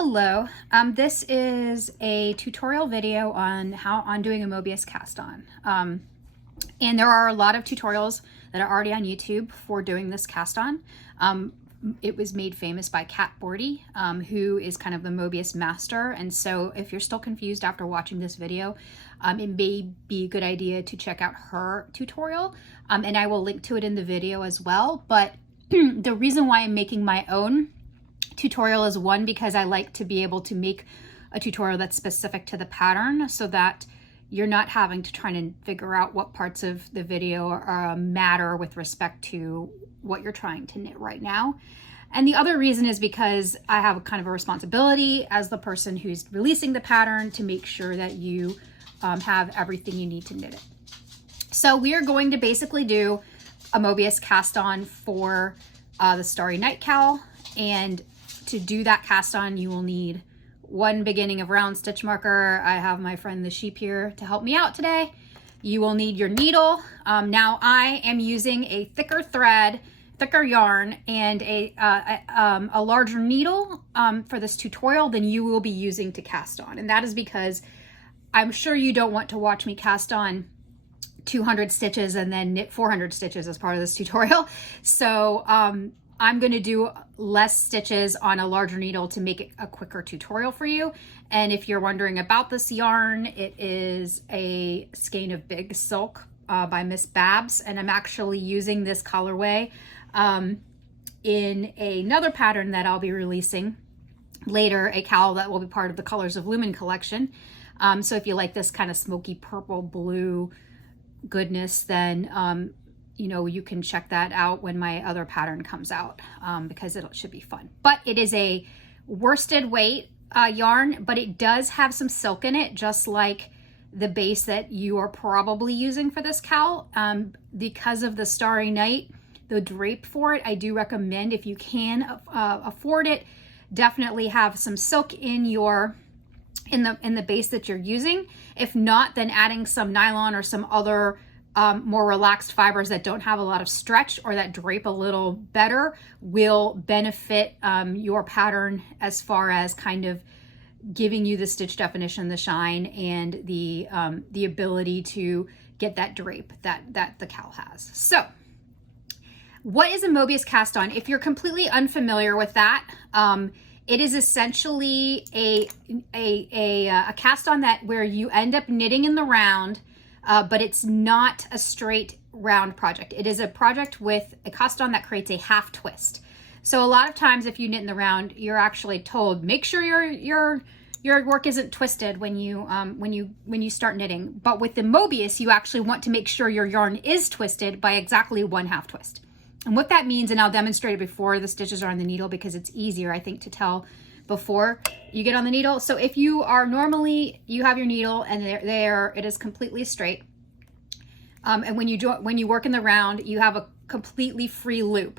Hello, this is a tutorial video on doing a Mobius cast on. And there are a lot of tutorials that are already on YouTube for doing this cast on. It was made famous by Kat Bordy, who is kind of the Mobius master. And so if you're still confused after watching this video, it may be a good idea to check out her tutorial. And I will link to it in the video as well. But the reason why I'm making my own tutorial is one, because I like to be able to make a tutorial that's specific to the pattern so that you're not having to try to figure out what parts of the video matter with respect to what you're trying to knit right now. And the other reason is because I have kind of a responsibility as the person who's releasing the pattern to make sure that you have everything you need to knit it. So we are going to basically do a Mobius cast on for the Starry Night cowl, and to do that cast on, you will need one beginning of round stitch marker. I have my friend the sheep here to help me out today. You will need your needle. Now I am using a thicker thread, thicker yarn, and a larger needle for this tutorial than you will be using to cast on. And that is because I'm sure you don't want to watch me cast on 200 stitches and then knit 400 stitches as part of this tutorial. So I'm going to do less stitches on a larger needle to make it a quicker tutorial for you. And if you're wondering about this yarn, it is a skein of Big Silk by Miss Babs, and I'm actually using this colorway in another pattern that I'll be releasing later, a cowl that will be part of the Colors of Lumen collection. So if you like this kind of smoky purple blue goodness, then you know, you can check that out when my other pattern comes out, because it should be fun. But it is a worsted weight yarn, but it does have some silk in it, just like the base that you are probably using for this cowl. Because of the Starry Night, the drape for it, I do recommend, if you can afford it, definitely have some silk in the base that you're using. If not, then adding some nylon or some other more relaxed fibers that don't have a lot of stretch or that drape a little better will benefit your pattern as far as kind of giving you the stitch definition, the shine, and the ability to get that drape that the cowl has. So what is a Mobius cast on? If you're completely unfamiliar with that, it is essentially a cast on that where you end up knitting in the round, but it's not a straight round project. It is a project with a cast on that creates a half twist. So a lot of times if you knit in the round, you're actually told, make sure your work isn't twisted when you start knitting. But with the Mobius, you actually want to make sure your yarn is twisted by exactly one half twist. And what that means, and I'll demonstrate it before the stitches are on the needle because it's easier, I think, to tell before you get on the needle. So if you are normally, you have your needle and it is completely straight. And when you work in the round, you have a completely free loop.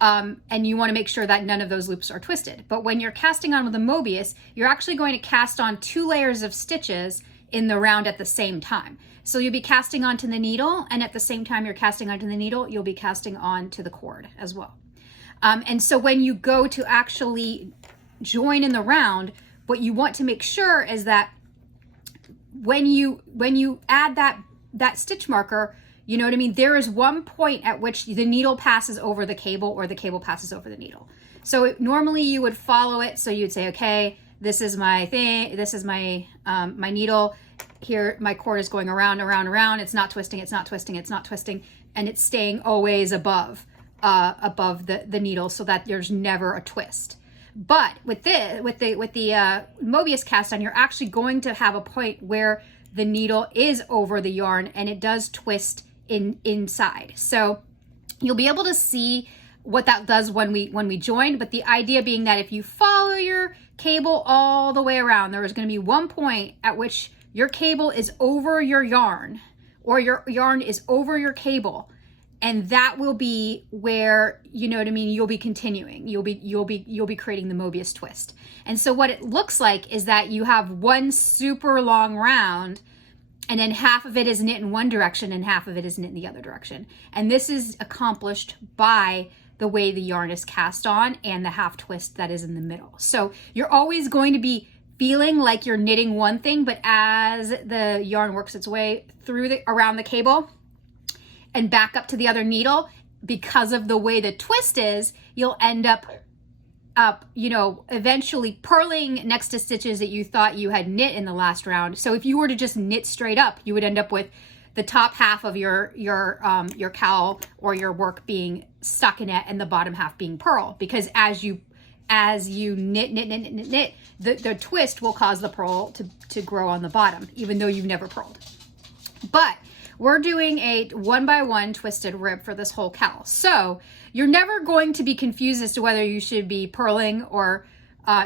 And you want to make sure that none of those loops are twisted. But when you're casting on with a Mobius, you're actually going to cast on 2 layers of stitches in the round at the same time. So you'll be casting onto the needle, and at the same time you're casting onto the needle, you'll be casting onto the cord as well. And so when you go to actually join in the round, what you want to make sure is that when you add that stitch marker, you know what I mean, there is one point at which the needle passes over the cable or the cable passes over the needle. So normally you would follow it. So you'd say, okay, this is my thing. This is my my needle. Here, my cord is going around, around, around. It's not twisting. It's not twisting. It's not twisting, and it's staying always above the needle, so that there's never a twist. But with the Mobius cast on, you're actually going to have a point where the needle is over the yarn and it does twist inside. So you'll be able to see what that does when we join. But the idea being that if you follow your cable all the way around, there is going to be one point at which your cable is over your yarn, or your yarn is over your cable, and that will be where, you know what I mean, you'll be continuing. You'll be creating the Mobius twist. And so what it looks like is that you have one super long round, and then half of it is knit in one direction and half of it is knit in the other direction. And this is accomplished by the way the yarn is cast on and the half twist that is in the middle. So you're always going to be feeling like you're knitting one thing, but as the yarn works its way through around the cable and back up to the other needle, because of the way the twist is, you'll end up, you know, eventually purling next to stitches that you thought you had knit in the last round. So if you were to just knit straight up, you would end up with the top half of your cowl or your work being stockinette and the bottom half being purl, because as you knit, the twist will cause the purl to grow on the bottom, even though you've never purled. But we're doing a 1x1 twisted rib for this whole cowl. So you're never going to be confused as to whether you should be purling or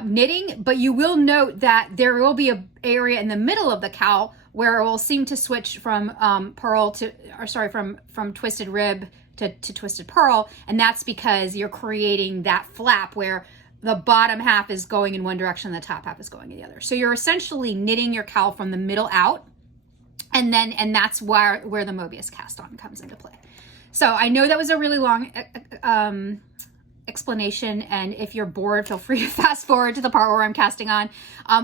knitting, but you will note that there will be an area in the middle of the cowl where it will seem to switch from from twisted rib to twisted purl. And that's because you're creating that flap where the bottom half is going in one direction, the top half is going in the other. So you're essentially knitting your cowl from the middle out. And that's where the Mobius cast on comes into play. So I know that was a really long explanation, and if you're bored, feel free to fast forward to the part where I'm casting on,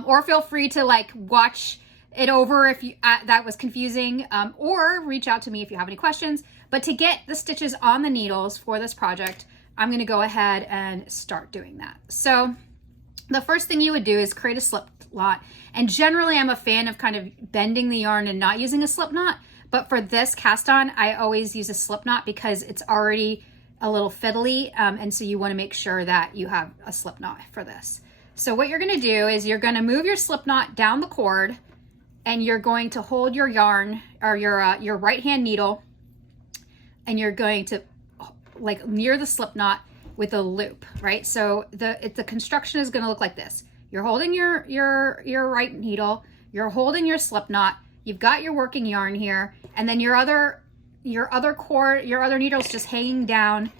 or feel free to like watch it over if you that was confusing, or reach out to me if you have any questions. But to get the stitches on the needles for this project, I'm going to go ahead and start doing that. So the first thing you would do is create a slip knot, and generally I'm a fan of kind of bending the yarn and not using a slip knot, but for this cast on I always use a slip knot because it's already a little fiddly, and so you want to make sure that you have a slip knot for this. So what you're going to do is you're going to move your slip knot down the cord, and you're going to hold your yarn or your right hand needle, and you're going to like near the slip knot with a loop, right? So the construction is going to look like this. You're holding your right needle, you're holding your slip knot, you've got your working yarn here, and then your other needle's just hanging down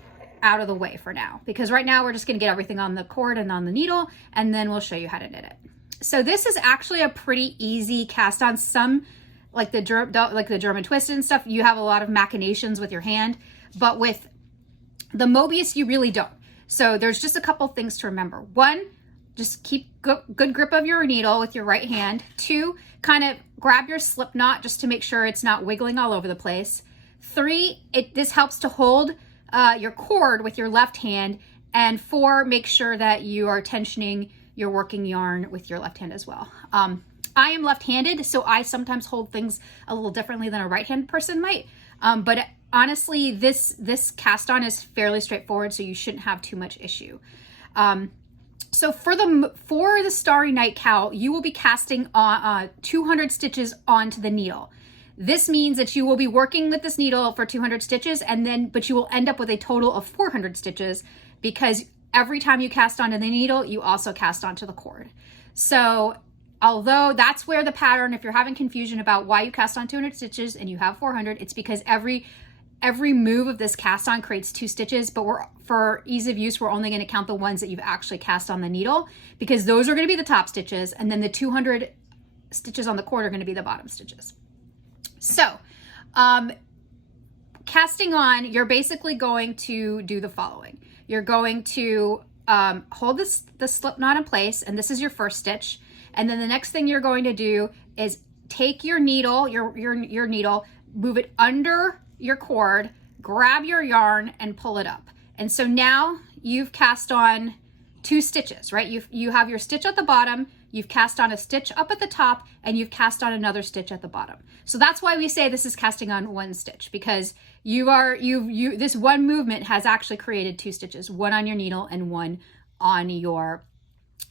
out of the way for now, because right now we're just going to get everything on the cord and on the needle, and then we'll show you how to knit it. So this is actually a pretty easy cast on. Some like the German twist and stuff, you have a lot of machinations with your hand, but with the Mobius you really don't. So there's just a couple things to remember. One, just keep good grip of your needle with your right hand. Two, kind of grab your slip knot just to make sure it's not wiggling all over the place. Three, this helps to hold your cord with your left hand. And four, make sure that you are tensioning your working yarn with your left hand as well. I am left-handed, so I sometimes hold things a little differently than a right-handed person might. But honestly, this cast on is fairly straightforward, so you shouldn't have too much issue. So for the Starry Night cowl, you will be casting 200 stitches onto the needle. This means that you will be working with this needle for 200 stitches, but you will end up with a total of 400 stitches, because every time you cast onto the needle, you also cast onto the cord. So although that's where the pattern, if you're having confusion about why you cast on 200 stitches and you have 400, it's because every move of this cast on creates 2 stitches, but for ease of use, we're only going to count the ones that you've actually cast on the needle, because those are going to be the top stitches, and then the 200 stitches on the cord are going to be the bottom stitches. So casting on, you're basically going to do the following. You're going to hold the slip knot in place, and this is your first stitch. And then the next thing you're going to do is take your needle, your needle, move it under your cord, grab your yarn, and pull it up. And so now you've cast on 2 stitches, right? You have your stitch at the bottom, you've cast on a stitch up at the top, and you've cast on another stitch at the bottom. So that's why we say this is casting on 1 stitch, because this one movement has actually created 2 stitches, one on your needle and one on your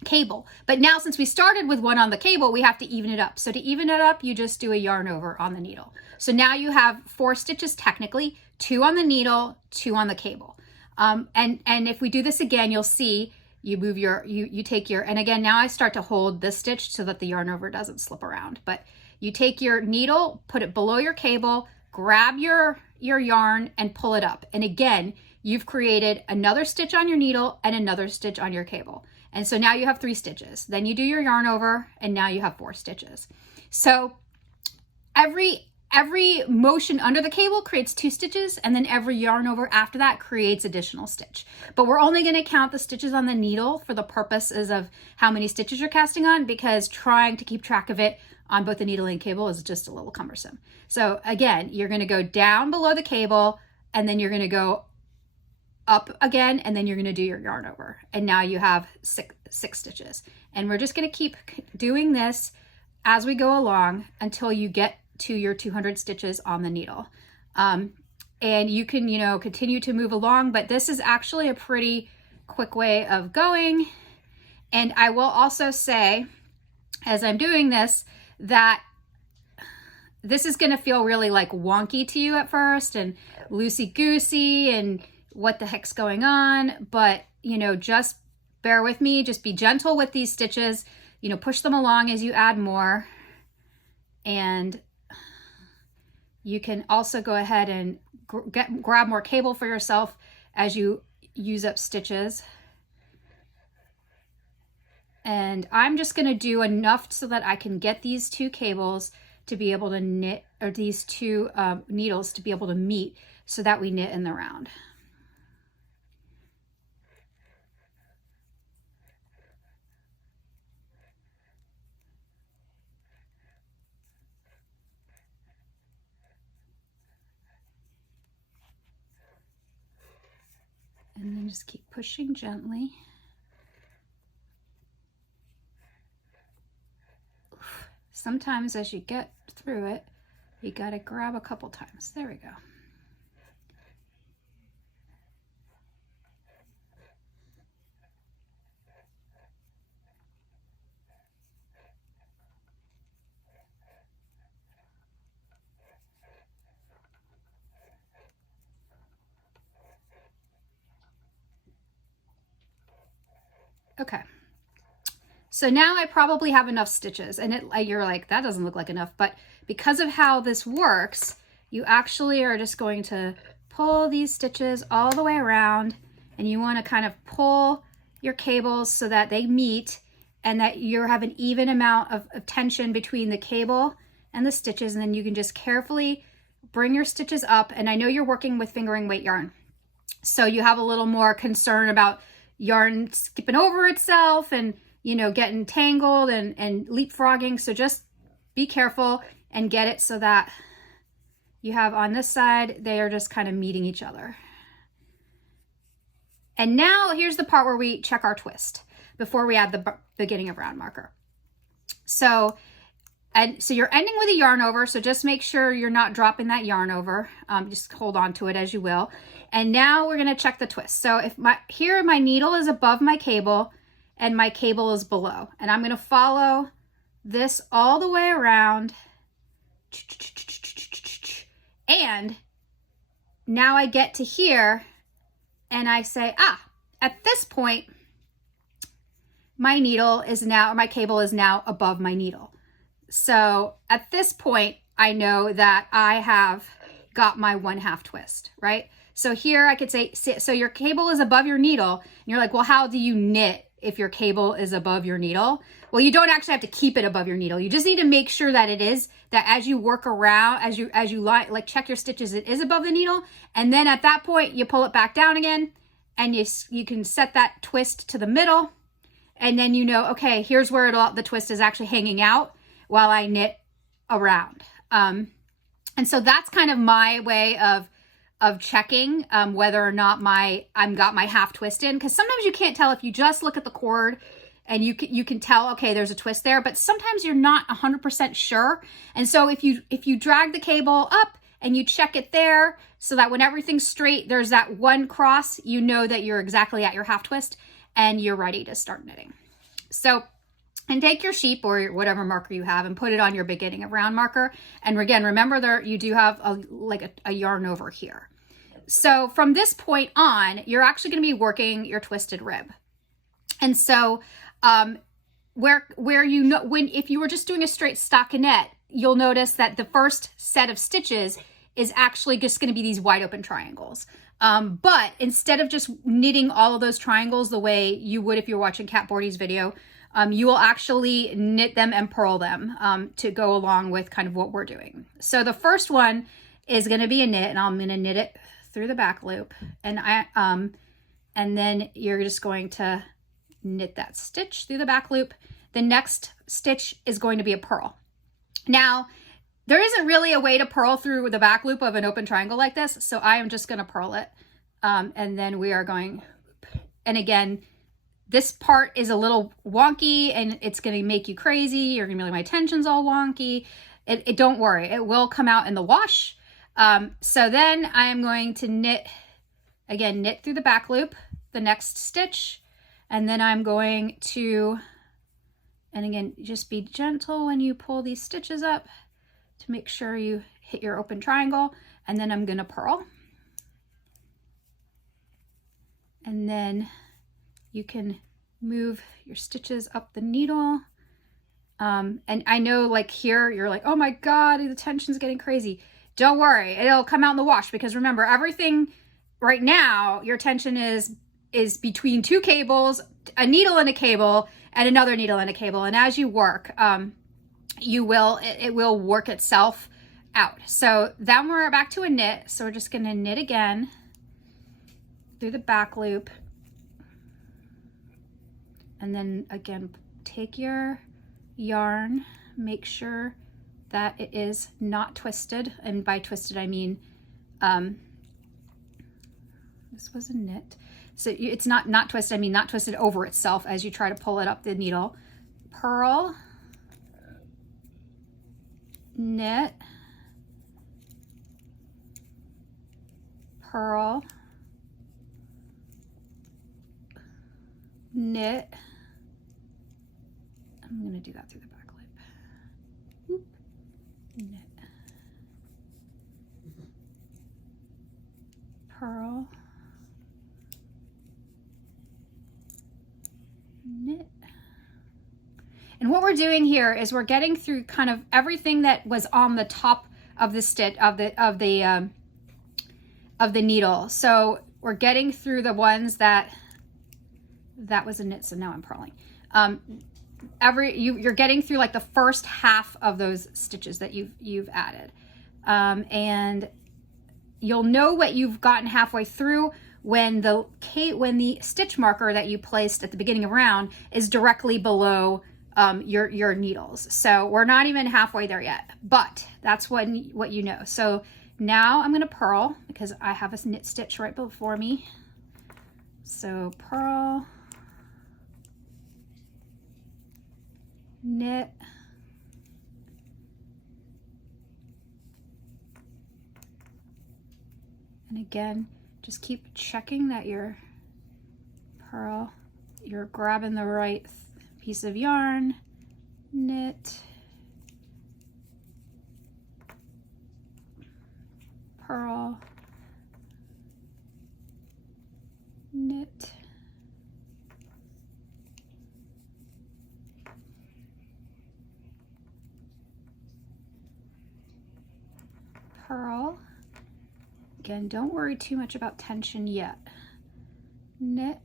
cable. But now, since we started with one on the cable, we have to even it up. So to even it up, you just do a yarn over on the needle. So now you have 4 stitches technically, 2 on the needle, 2 on the cable. And if we do this again, you'll see you move you take your, and again, now I start to hold this stitch so that the yarn over doesn't slip around, but you take your needle, put it below your cable, grab your yarn and pull it up. And again, you've created another stitch on your needle and another stitch on your cable. And so now you have 3 stitches. Then you do your yarn over, and now you have 4 stitches. So every every motion under the cable creates 2 stitches, and then every yarn over after that creates additional stitch. But we're only going to count the stitches on the needle for the purposes of how many stitches you're casting on, because trying to keep track of it on both the needle and cable is just a little cumbersome. So again, you're going to go down below the cable, and then you're going to go up again, and then you're going to do your yarn over. And now you have six stitches. And we're just going to keep doing this as we go along until you get to your 200 stitches on the needle. And you can, you know, continue to move along, but this is actually a pretty quick way of going. And I will also say, as I'm doing this, that this is going to feel really like wonky to you at first and loosey-goosey and what the heck's going on, but you know, just bear with me, just be gentle with these stitches, you know, push them along as you add more. And you can also go ahead and grab more cable for yourself as you use up stitches. And I'm just going to do enough so that I can get these 2 cables to be able to knit, or these 2 needles to be able to meet, so that we knit in the round. And then just keep pushing gently. Sometimes as you get through it, you gotta grab a couple times. There we go. Okay, so now I probably have enough stitches, and you're like, that doesn't look like enough, but because of how this works, you actually are just going to pull these stitches all the way around, and you want to kind of pull your cables so that they meet and that you have an even amount of tension between the cable and the stitches, and then you can just carefully bring your stitches up. And I know you're working with fingering weight yarn, so you have a little more concern about yarn skipping over itself and, you know, getting tangled and leapfrogging. So just be careful and get it so that you have on this side, they are just kind of meeting each other. And now here's the part where we check our twist before we add the beginning of round marker. So you're ending with a yarn over, so just make sure you're not dropping that yarn over. Just hold on to it as you will. And now we're going to check the twist. So if my needle is above my cable and my cable is below, and I'm going to follow this all the way around. And now I get to here and I say, at this point, my needle is now, or my cable is now above my needle. So at this point, I know that I have got my 1/2 twist, right? So here I could say, so your cable is above your needle, and you're like, well, how do you knit if your cable is above your needle? Well, you don't actually have to keep it above your needle. You just need to make sure that it is, that as you work around, as you like check your stitches, it is above the needle. And then at that point, you pull it back down again, and you can set that twist to the middle. And then you know, okay, here's where the twist is actually hanging out while I knit around. And so that's kind of my way of checking whether or not I've got my 1/2 twist in, because sometimes you can't tell if you just look at the cord and you can tell, okay, there's a twist there, but sometimes you're not 100% sure. And so if you drag the cable up and you check it there so that when everything's straight, there's that one cross, you know that you're exactly at your 1/2 twist and you're ready to start knitting. So, and take your sheep or whatever marker you have and put it on your beginning of round marker. And again, remember there you do have a yarn over here. So from this point on, you're actually going to be working your twisted rib. And so where you know, if you were just doing a straight stockinette, you'll notice that the first set of stitches is actually just going to be these wide open triangles. But instead of just knitting all of those triangles the way you would if you're watching Kat Bordy's video you will actually knit them and purl them to go along with kind of what we're doing. So the first one is going to be a knit, and I'm going to knit it through the back loop, and then you're just going to knit that stitch through the back loop. The next stitch is going to be a purl. Now, there isn't really a way to purl through the back loop of an open triangle like this, so I am just going to purl it. And then we are going, and again, this part is a little wonky and it's going to make you crazy. You're going to be like, my tension's all wonky. Don't worry, it will come out in the wash. So then I am going to knit through the back loop, the next stitch, and then I'm going to, and again, just be gentle when you pull these stitches up to make sure you hit your open triangle, and then I'm going to purl. And then you can move your stitches up the needle. And I know like here, you're like, oh my God, the tension's getting crazy. Don't worry, it'll come out in the wash, because remember, everything right now, your tension is between two cables, a needle and a cable, and another needle and a cable. And as you work, it will work itself out. So then we're back to a knit. So we're just gonna knit again through the back loop. And then again, take your yarn, make sure that it is not twisted. And by twisted, I mean, this was a knit. So it's not twisted, I mean not twisted over itself as you try to pull it up the needle. Purl, knit, purl, knit. I'm going to do that through the back loop. Knit, purl, knit. And what we're doing here is we're getting through kind of everything that was on the top of the stitch of the needle. So we're getting through the ones that was a knit. So now I'm purling. You're getting through like the first half of those stitches that you've added, and you'll know what you've gotten halfway through when the stitch marker that you placed at the beginning of round is directly below your needles. So we're not even halfway there yet, but that's what you know. So now I'm going to purl, because I have a knit stitch right before me. So purl, knit, and again, just keep checking that you're grabbing the right piece of yarn. Knit, purl, knit, purl. Again, don't worry too much about tension yet. Knit,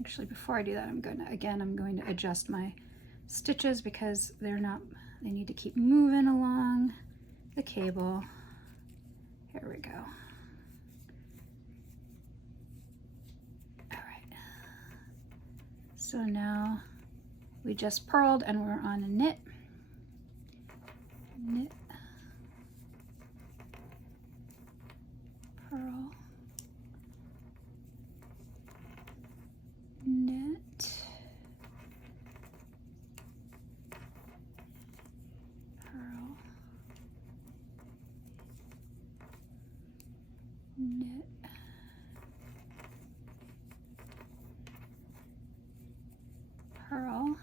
actually, before I do that, I'm going to adjust my stitches, because they need to keep moving along the cable. Here we go. So now we just purled and we're on a knit, knit, purl, knit, purl, knit, purl,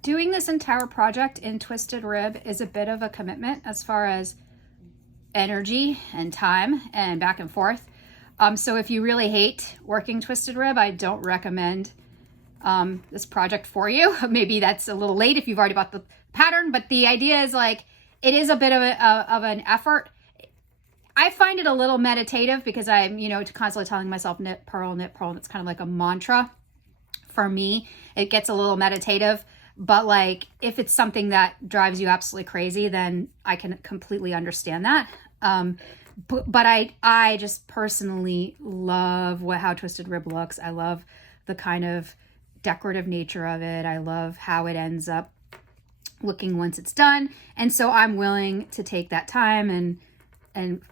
doing this entire project in twisted rib is a bit of a commitment as far as energy and time and back and forth. So if you really hate working twisted rib, I don't recommend this project for you. Maybe that's a little late if you've already bought the pattern, but the idea is like, it is a bit of an effort. I find it a little meditative because I'm, constantly telling myself knit, purl, and it's kind of like a mantra for me. It gets a little meditative, but like if it's something that drives you absolutely crazy, then I can completely understand that. But I just personally love how twisted rib looks. I love the kind of decorative nature of it. I love how it ends up looking once it's done. And so I'm willing to take that time and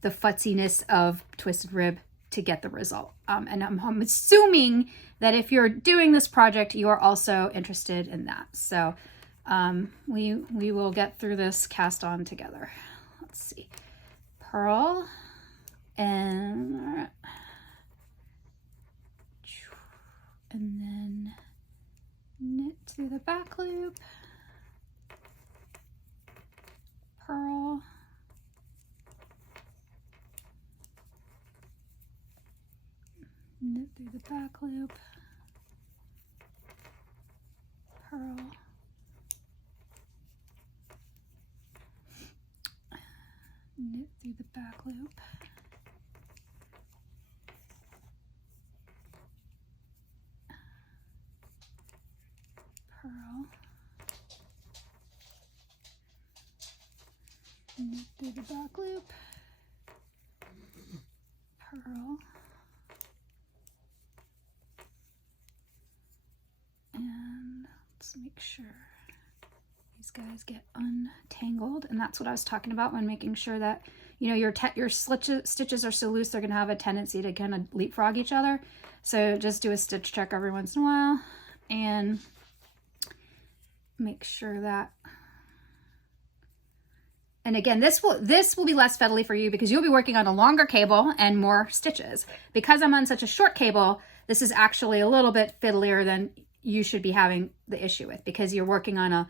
the futziness of twisted rib to get the result. And I'm assuming that if you're doing this project, you are also interested in that. So we will get through this cast on together. Let's see. Purl and then knit through the back loop, purl, knit through the back loop, purl, knit through the back loop, purl, knit through the back loop, purl, and let's make sure these guys get untangled. And that's what I was talking about when making sure that your stitches are so loose they're gonna have a tendency to kind of leapfrog each other. So just do a stitch check every once in a while and make sure that. And again, this will be less fiddly for you because you'll be working on a longer cable and more stitches. Because I'm on such a short cable, this is actually a little bit fiddlier than you should be having the issue with, because you're working on a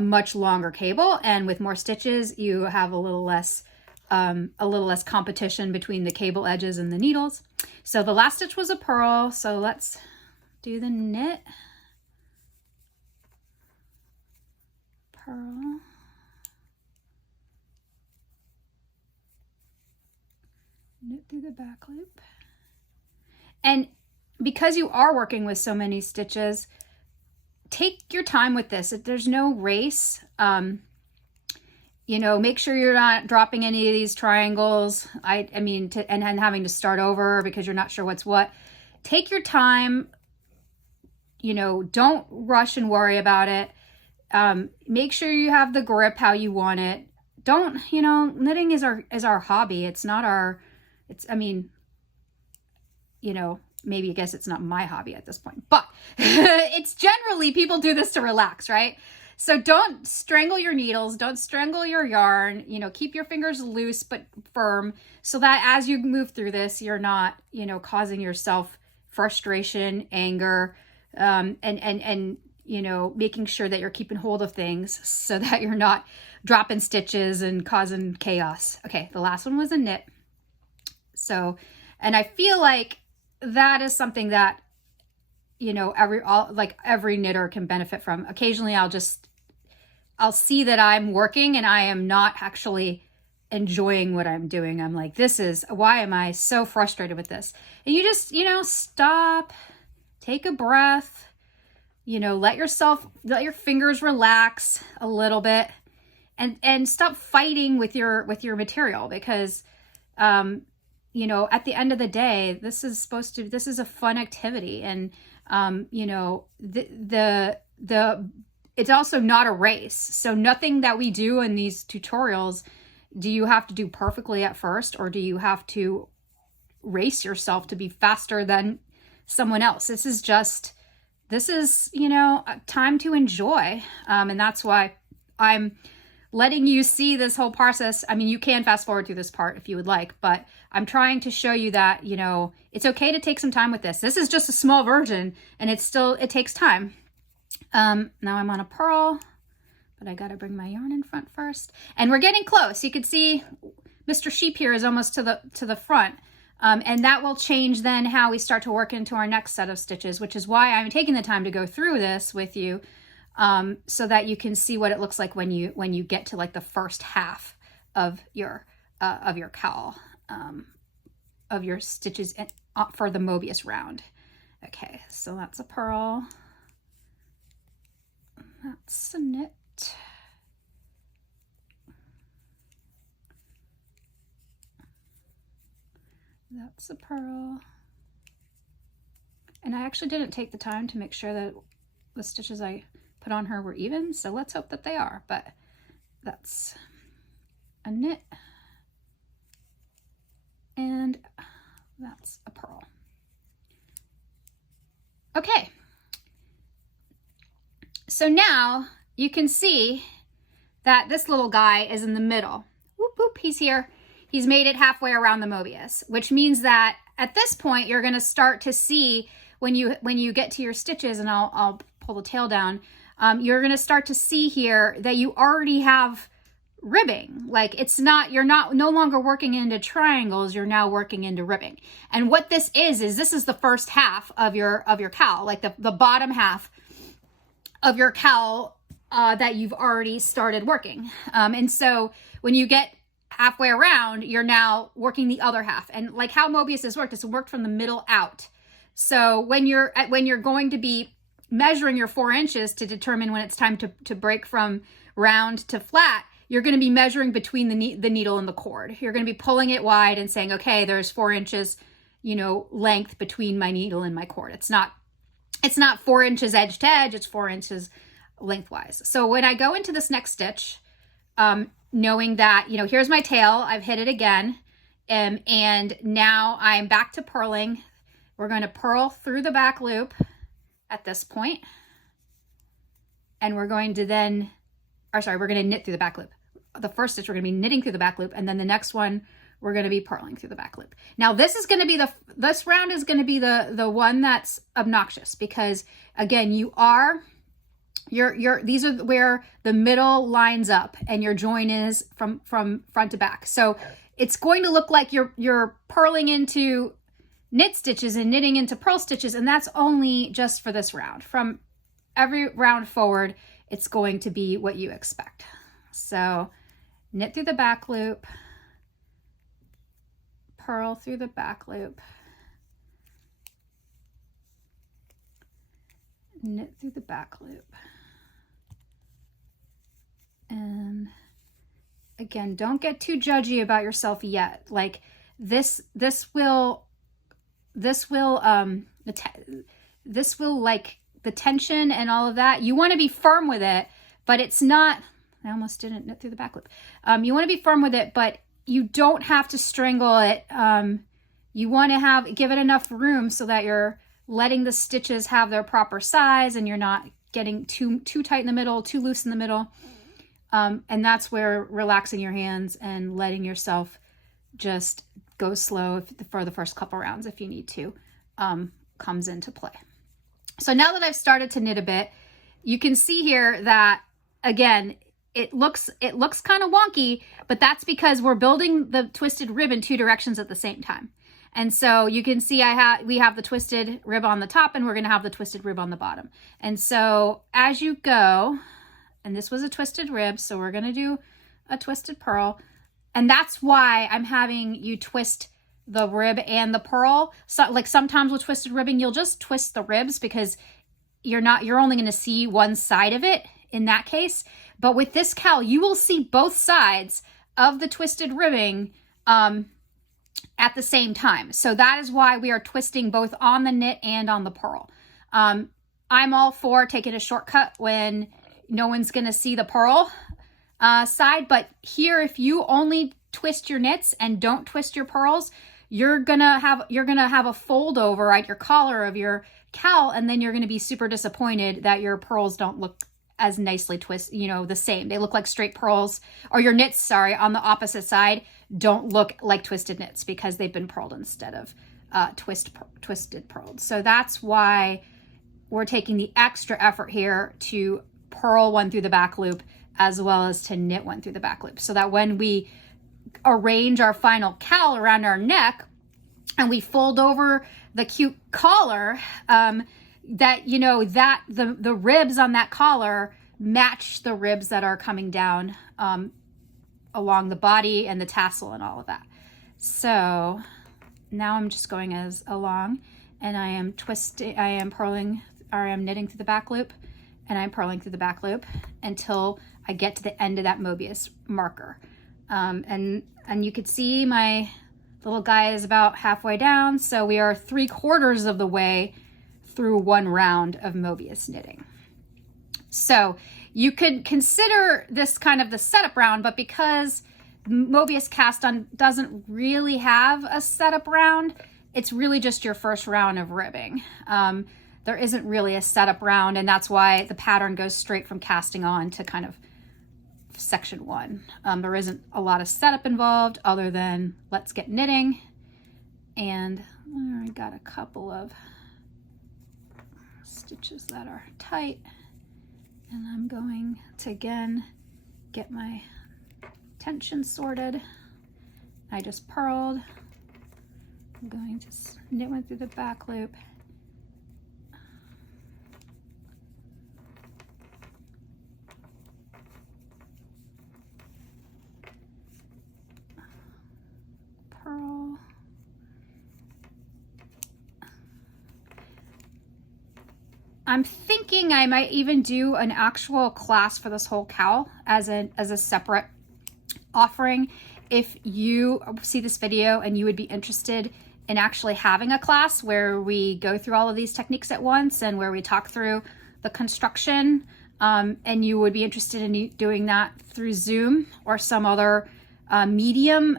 much longer cable, and with more stitches, you have a little less competition between the cable edges and the needles. So the last stitch was a purl. So let's do the knit, purl, knit through the back loop. And because you are working with so many stitches, take your time with this. There's no race. Make sure you're not dropping any of these triangles. And having to start over because you're not sure what's what. Take your time. Don't rush and worry about it. Make sure you have the grip how you want it. Don't, knitting is our hobby. It's not our, maybe I guess it's not my hobby at this point, but it's generally people do this to relax, right? So don't strangle your needles, don't strangle your yarn, keep your fingers loose but firm so that as you move through this, you're not, causing yourself frustration, anger, and making sure that you're keeping hold of things so that you're not dropping stitches and causing chaos. Okay, the last one was a knit. So, and I feel like that is something that, every knitter can benefit from. Occasionally I'll see that I'm working and I am not actually enjoying what I'm doing. I'm like, why am I so frustrated with this? And you just, stop, take a breath, let your fingers relax a little bit and stop fighting with your material because, at the end of the day, this is a fun activity. And, it's also not a race. So nothing that we do in these tutorials, do you have to do perfectly at first, or do you have to race yourself to be faster than someone else? This is time to enjoy. And that's why I'm letting you see this whole process. You can fast forward through this part if you would like, but I'm trying to show you that, it's okay to take some time with this. This is just a small version and it takes time. Now I'm on a purl, but I got to bring my yarn in front first, and we're getting close. You can see Mr. Sheep here is almost to the front. And that will change then how we start to work into our next set of stitches, which is why I'm taking the time to go through this with you, so that you can see what it looks like when you get to like the first half of your cowl, of your stitches for the Mobius round. Okay, so that's a purl. That's a knit. That's a purl. And I actually didn't take the time to make sure that the stitches I put on her were even, so let's hope that they are, but that's a knit. And that's a purl. Okay. So now you can see that this little guy is in the middle. Whoop, whoop, he's here. He's made it halfway around the Mobius, which means that at this point, you're going to start to see when you get to your stitches, and I'll pull the tail down, you're going to start to see here that you already have ribbing. Like you're no longer working into triangles, you're now working into ribbing. And what this is this is the first half of your cowl, like the bottom half of your cowl that you've already started working. And so when you get halfway around, you're now working the other half. And like how Mobius has worked, it's worked from the middle out. So when you're going to be measuring your 4 inches to determine when it's time to break from round to flat, you're going to be measuring between the needle and the cord. You're going to be pulling it wide and saying, okay, there's 4 inches, length between my needle and my cord. It's not 4 inches edge to edge, it's 4 inches lengthwise. So when I go into this next stitch, knowing that, here's my tail, I've hit it again, and now I'm back to purling. We're going to purl through the back loop at this point, and we're going to we're going to knit through the back loop. The first stitch, we're going to be knitting through the back loop, and then the next one, we're going to be purling through the back loop. Now this is going to be this round is going to be the one that's obnoxious, because again, these are where the middle lines up and your join is from front to back. So it's going to look like you're purling into knit stitches and knitting into purl stitches, and that's only just for this round. From every round forward, it's going to be what you expect. So knit through the back loop, purl through the back loop, knit through the back loop. And again, don't get too judgy about yourself yet. Like this will like the tension and all of that. You want to be firm with it, but it's not, I almost didn't knit through the back loop. You want to be firm with it, but you don't have to strangle it. You want to give it enough room so that you're letting the stitches have their proper size and you're not getting too tight in the middle, too loose in the middle. And that's where relaxing your hands and letting yourself just go slow for the first couple rounds if you need to, comes into play. So now that I've started to knit a bit, you can see here that, again, it looks kind of wonky, but that's because we're building the twisted rib in 2 directions at the same time. And so you can see we have the twisted rib on the top, and we're going to have the twisted rib on the bottom. And so as you go, and this was a twisted rib, so we're going to do a twisted purl. And that's why I'm having you twist the rib and the purl. So like sometimes with twisted ribbing, you'll just twist the ribs because you're only going to see one side of it in that case. But with this cowl, you will see both sides of the twisted ribbing at the same time. So that is why we are twisting both on the knit and on the purl. I'm all for taking a shortcut when no one's going to see the purl side, but here, if you only twist your knits and don't twist your purls, you're gonna have a fold over at your collar of your cowl, and then you're gonna be super disappointed that your purls don't look as nicely the same. They look like straight purls, or your knits, sorry, on the opposite side don't look like twisted knits because they've been purled instead of twisted purled. So that's why we're taking the extra effort here to purl one through the back loop as well as to knit one through the back loop, so that when we arrange our final cowl around our neck, and we fold over the cute collar, that, you know, that the ribs on that collar match the ribs that are coming down along the body and the tassel and all of that. So now I'm just going along, and I am purling, or I'm knitting through the back loop, and I'm purling through the back loop until I get to the end of that Mobius marker. And you could see my little guy is about halfway down, so we are 3/4 of the way through one round of Mobius knitting. So you could consider this kind of the setup round, but because Mobius cast on doesn't really have a setup round, it's really just your first round of ribbing. There isn't really a setup round, and that's why the pattern goes straight from casting on to kind of section 1. There isn't a lot of setup involved other than let's get knitting. And I got a couple of stitches that are tight, and I'm going to again get my tension sorted. I just purled. I'm going to knit one through the back loop. Purl. I'm thinking I might even do an actual class for this whole cowl as a separate offering. If you see this video and you would be interested in actually having a class where we go through all of these techniques at once and where we talk through the construction, and you would be interested in doing that through Zoom or some other medium,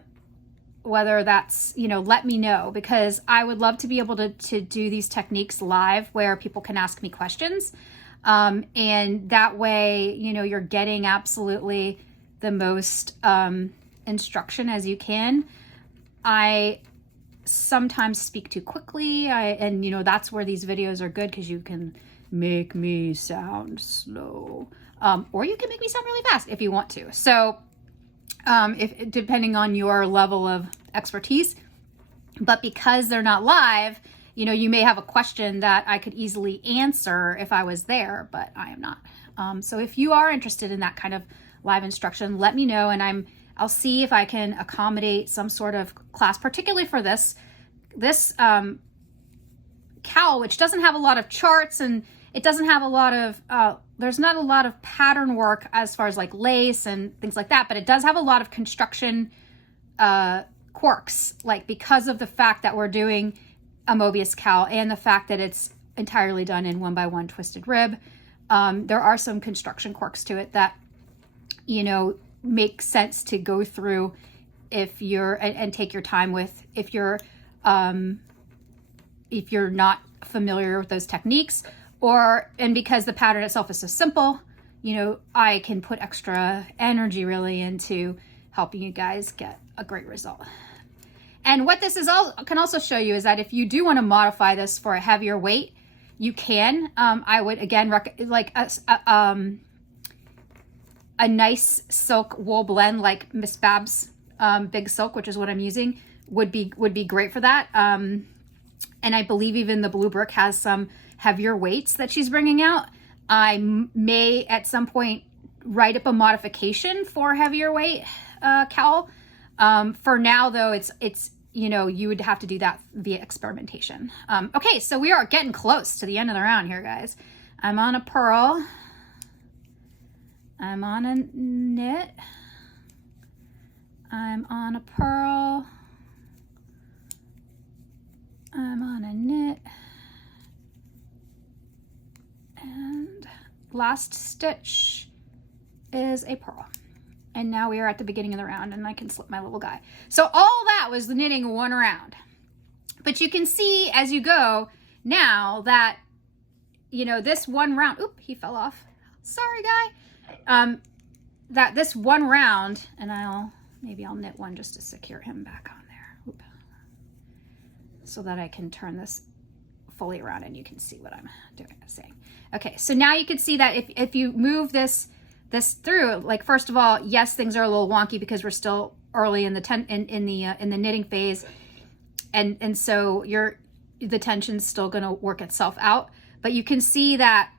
whether that's, you know, let me know, because I would love to be able to do these techniques live where people can ask me questions. And that way, you know, you're getting absolutely the most instruction as you can. I sometimes speak too quickly, and you know, that's where these videos are good, because you can make me sound slow, or you can make me sound really fast if you want to. So if depending on your level of expertise. But because they're not live, you know, you may have a question that I could easily answer if I was there, but I am not. So if you are interested in that kind of live instruction, let me know, and I'll see if I can accommodate some sort of class, particularly for this cowl, which doesn't have a lot of charts, and it doesn't have a lot of there's not a lot of pattern work as far as like lace and things like that, but it does have a lot of construction quirks, like because of the fact that we're doing a Mobius cowl and the fact that it's entirely done in 1x1 twisted rib. There are some construction quirks to it that, you know, make sense to go through if you're and take your time with if you're not familiar with those techniques, and because the pattern itself is so simple, you know, I can put extra energy really into helping you guys get a great result. And what this can also show you is that if you do want to modify this for a heavier weight, you can. I would again like a nice silk wool blend like Miss Bab's Big Silk, which is what I'm using, would be great for that. And I believe even the Blue Brick has some heavier weights that she's bringing out. I may at some point write up a modification for heavier weight cowl. For now though, it's you know, you would have to do that via experimentation. Okay, so we are getting close to the end of the round here, guys. I'm on a purl. I'm on a knit. I'm on a purl. I'm on a knit. And last stitch is a purl. And now we are at the beginning of the round, and I can slip my little guy. So all that was the knitting one round. But you can see as you go now that, you know, this one round, oop, he fell off. Sorry, guy. That this one round, and maybe I'll knit one just to secure him back on there. Oop. So that I can turn this fully around and you can see what I'm saying. Okay, so now you can see that if you move this through, like, first of all, yes, things are a little wonky because we're still early in the knitting phase, and so the tension's still going to work itself out. But you can see that,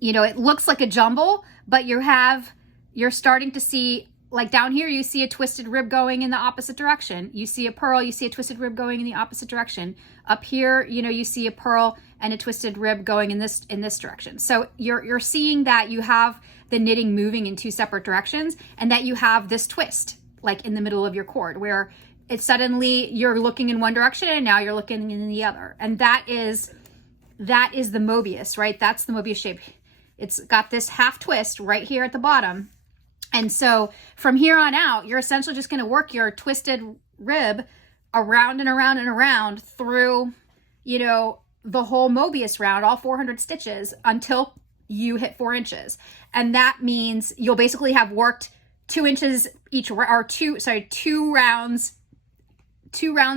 you know, it looks like a jumble, but you're starting to see, like down here, you see a twisted rib going in the opposite direction. You see a pearl, you see a twisted rib going in the opposite direction. Up here, you know, you see a pearl and a twisted rib going in this direction. So you're seeing that you have the knitting moving in two separate directions, and that you have this twist, like in the middle of your cord, where it's suddenly you're looking in one direction and now you're looking in the other. And that is the Mobius, right? That's the Mobius shape. It's got this half twist right here at the bottom. And so from here on out, you're essentially just going to work your twisted rib around and around and around through, you know, the whole Mobius round, all 400 stitches, until you hit 4 inches. And that means you'll basically have worked 2 inches each, or two rounds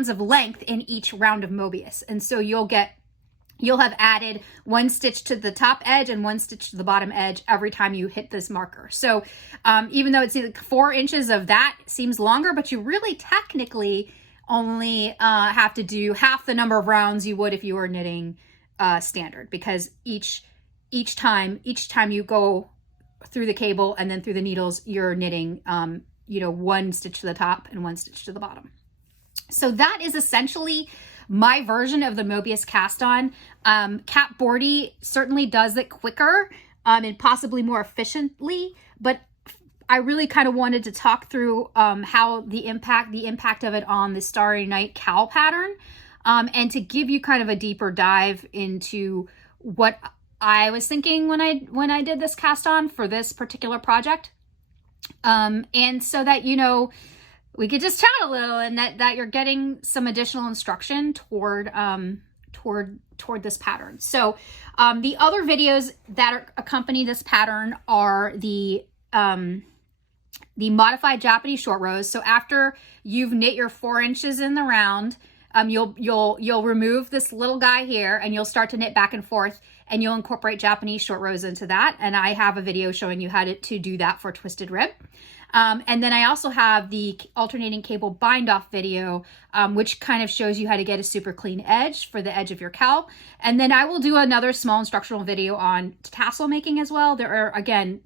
of length in each round of Mobius. And so you'll have added 1 stitch to the top edge and 1 stitch to the bottom edge every time you hit this marker. So even though it's like 4 inches of that seems longer, but you really technically only have to do half the number of rounds you would if you were knitting standard, because each time you go through the cable and then through the needles, you're knitting, you know, 1 stitch to the top and 1 stitch to the bottom. So that is essentially my version of the Mobius cast on. Kat Bordy certainly does it quicker and possibly more efficiently, but I really kind of wanted to talk through how the impact of it on the Starry Night cowl pattern, and to give you kind of a deeper dive into what I was thinking when I did this cast on for this particular project, and so that, you know, we could just chat a little, and that you're getting some additional instruction toward this pattern. So the other videos that accompany this pattern are the modified Japanese short rows. So after you've knit your 4 inches in the round, you'll remove this little guy here, and you'll start to knit back and forth, and you'll incorporate Japanese short rows into that. And I have a video showing you how to do that for twisted rib. And then I also have the alternating cable bind off video, which kind of shows you how to get a super clean edge for the edge of your cowl. And then I will do another small instructional video on tassel making as well. There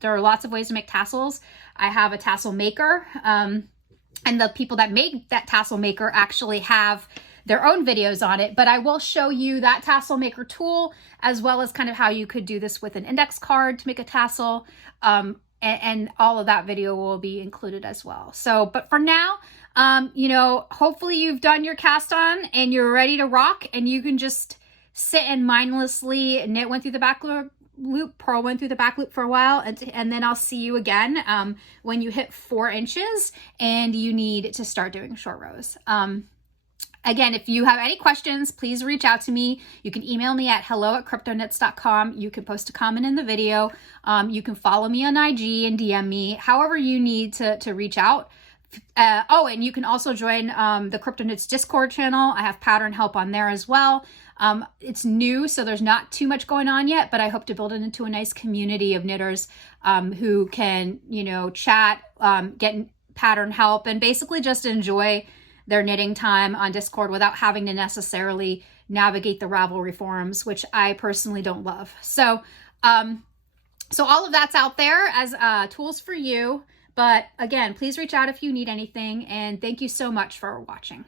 are lots of ways to make tassels. I have a tassel maker, and the people that make that tassel maker actually have their own videos on it, but I will show you that tassel maker tool, as well as kind of how you could do this with an index card to make a tassel. And all of that video will be included as well. So, but for now, you know, hopefully you've done your cast on and you're ready to rock, and you can just sit and mindlessly knit one through the back loop, purl one through the back loop for a while, and then I'll see you again when you hit 4 inches and you need to start doing short rows. Again, if you have any questions, please reach out to me. You can email me at hello@cryptoknits.com. You can post a comment in the video. You can follow me on IG and DM me, however you need to reach out. And you can also join the Crypto Knits Discord channel. I have pattern help on there as well. It's new, so there's not too much going on yet, but I hope to build it into a nice community of knitters who can, you know, chat, get pattern help, and basically just enjoy their knitting time on Discord without having to necessarily navigate the Ravelry forums, which I personally don't love. So all of that's out there as tools for you. But again, please reach out if you need anything, and thank you so much for watching.